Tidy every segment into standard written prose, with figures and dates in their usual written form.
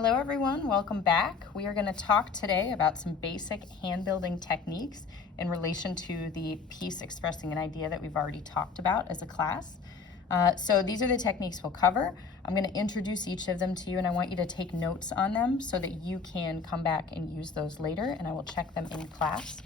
Hello everyone, welcome back. We are going to talk today about some basic hand building techniques in relation to the piece expressing an idea that we've already talked about as a class. So these are the techniques we'll cover. I'm going to introduce each of them to you and I want you to take notes on them so that you can come back and use those later, and I will check them in class.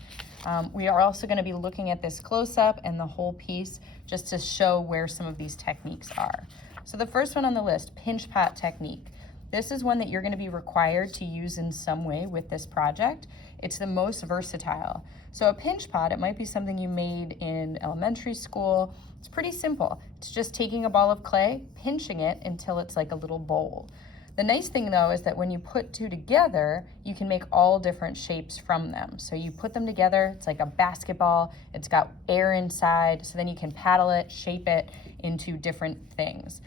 We are also going to be looking at this close-up and the whole piece just to show where some of these techniques are. So the first one on the list, pinch pot technique. This is one that you're going to be required to use in some way with this project. It's the most versatile. So a pinch pot, it might be something you made in elementary school. It's pretty simple. It's just taking a ball of clay, pinching it until it's like a little bowl. The nice thing though is that when you put two together, you can make all different shapes from them. So you put them together, it's like a basketball, it's got air inside, so then you can paddle it, shape it into different things.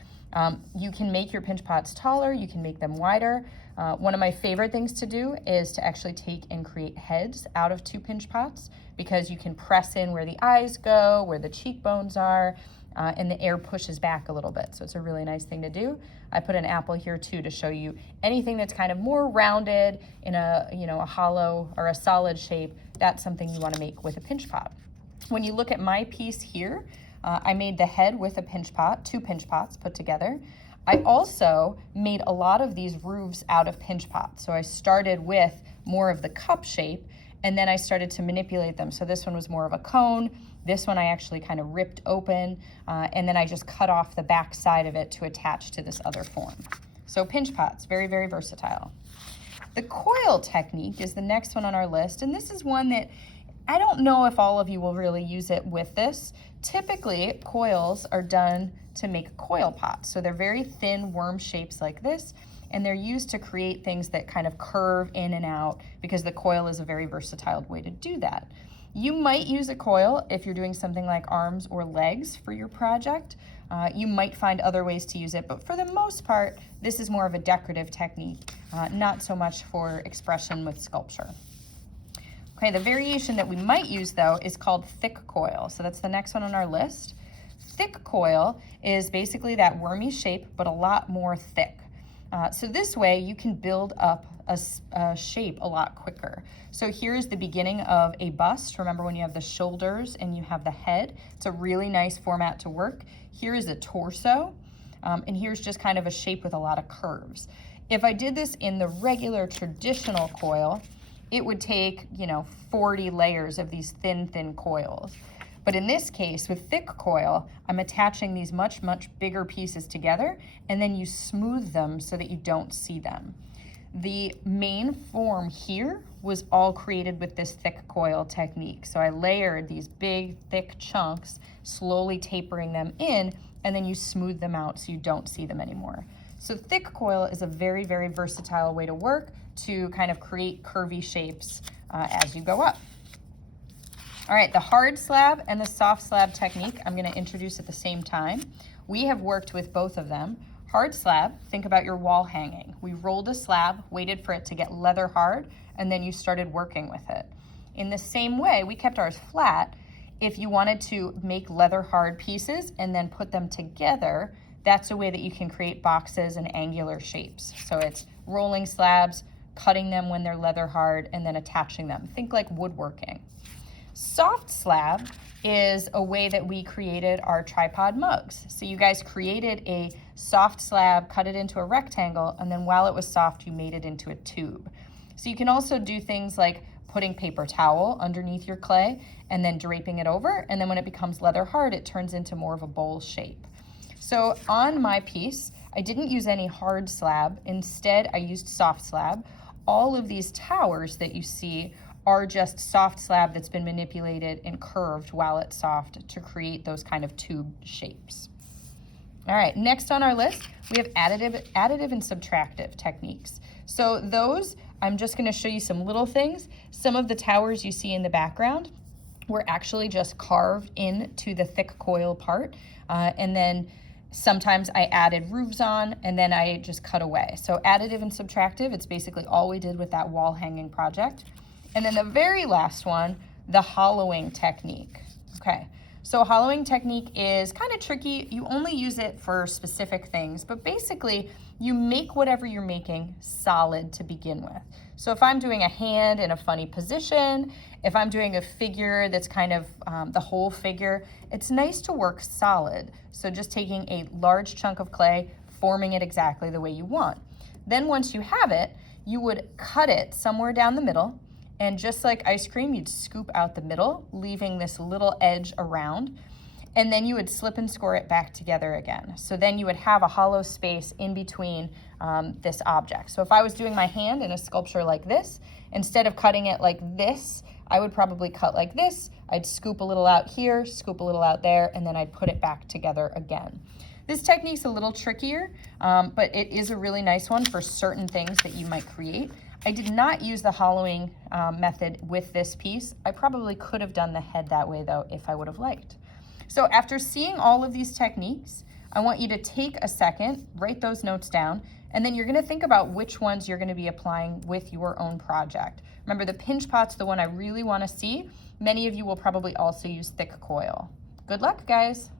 You can make your pinch pots taller, you can make them wider. One of my favorite things to do is to actually take and create heads out of two pinch pots, because you can press in where the eyes go, where the cheekbones are, and the air pushes back a little bit. So it's a really nice thing to do. I put an apple here too to show you anything that's kind of more rounded in a hollow or a solid shape. That's something you want to make with a pinch pot. When you look at my piece here, I made the head with a pinch pot, two pinch pots put together. I also made a lot of these roofs out of pinch pots. So I started with more of the cup shape, and then I started to manipulate them. So this one was more of a cone. This one I actually kind of ripped open, and then I just cut off the back side of it to attach to this other form. So pinch pots, very, very versatile. The coil technique is the next one on our list, and this is one that I don't know if all of you will really use it with this. Typically, coils are done to make coil pots. So they're very thin worm shapes like this, and they're used to create things that kind of curve in and out, because the coil is a very versatile way to do that. You might use a coil if you're doing something like arms or legs for your project. You might find other ways to use it, but for the most part, this is more of a decorative technique, not so much for expression with sculpture. Okay, the variation that we might use though is called thick coil. So that's the next one on our list. Thick coil is basically that wormy shape, but a lot more thick. So this way you can build up a shape a lot quicker. So here's the beginning of a bust. Remember when you have the shoulders and you have the head? It's a really nice format to work. Here is a torso, and here's just kind of a shape with a lot of curves. If I did this in the regular traditional coil, it would take, 40 layers of these thin coils. But in this case, with thick coil, I'm attaching these much bigger pieces together, and then you smooth them so that you don't see them. The main form here was all created with this thick coil technique. So I layered these big, thick chunks, slowly tapering them in, and then you smooth them out so you don't see them anymore. So thick coil is a very, very versatile way to work to kind of create curvy shapes as you go up. All right, the hard slab and the soft slab technique, I'm going to introduce at the same time. We have worked with both of them. Hard slab, think about your wall hanging. We rolled a slab, waited for it to get leather hard, and then you started working with it. In the same way, we kept ours flat. If you wanted to make leather hard pieces and then put them together, that's a way that you can create boxes and angular shapes. So it's rolling slabs, cutting them when they're leather hard, and then attaching them. Think like woodworking. Soft slab is a way that we created our tripod mugs. So you guys created a soft slab, cut it into a rectangle, and then while it was soft, you made it into a tube. So you can also do things like putting paper towel underneath your clay and then draping it over, and then when it becomes leather hard, it turns into more of a bowl shape. So on my piece, I didn't use any hard slab. Instead, I used soft slab. All of these towers that you see are just soft slab that's been manipulated and curved while it's soft to create those kind of tube shapes. All right, next on our list, we have additive and subtractive techniques. So those, I'm just gonna show you some little things. Some of the towers you see in the background were actually just carved into the thick coil part, and then sometimes I added roofs on, and then I just cut away. So additive and subtractive, it's basically all we did with that wall hanging project. And then the very last one, the hollowing technique. Okay, So hollowing technique is kind of tricky. You only use it for specific things, but basically you make whatever you're making solid to begin with. So if I'm doing a hand in a funny position, if I'm doing a figure that's kind of the whole figure, it's nice to work solid. So just taking a large chunk of clay, forming it exactly the way you want. Then once you have it, you would cut it somewhere down the middle, and just like ice cream, you'd scoop out the middle, leaving this little edge around, and then you would slip and score it back together again. So then you would have a hollow space in between this object. So if I was doing my hand in a sculpture like this, instead of cutting it like this, I would probably cut like this. I'd scoop a little out here, scoop a little out there, and then I'd put it back together again. This technique's a little trickier, but it is a really nice one for certain things that you might create. I did not use the hollowing method with this piece. I probably could have done the head that way though if I would have liked. So after seeing all of these techniques, I want you to take a second, write those notes down, and then you're gonna think about which ones you're gonna be applying with your own project. Remember, the pinch pot's the one I really wanna see. Many of you will probably also use thick coil. Good luck, guys.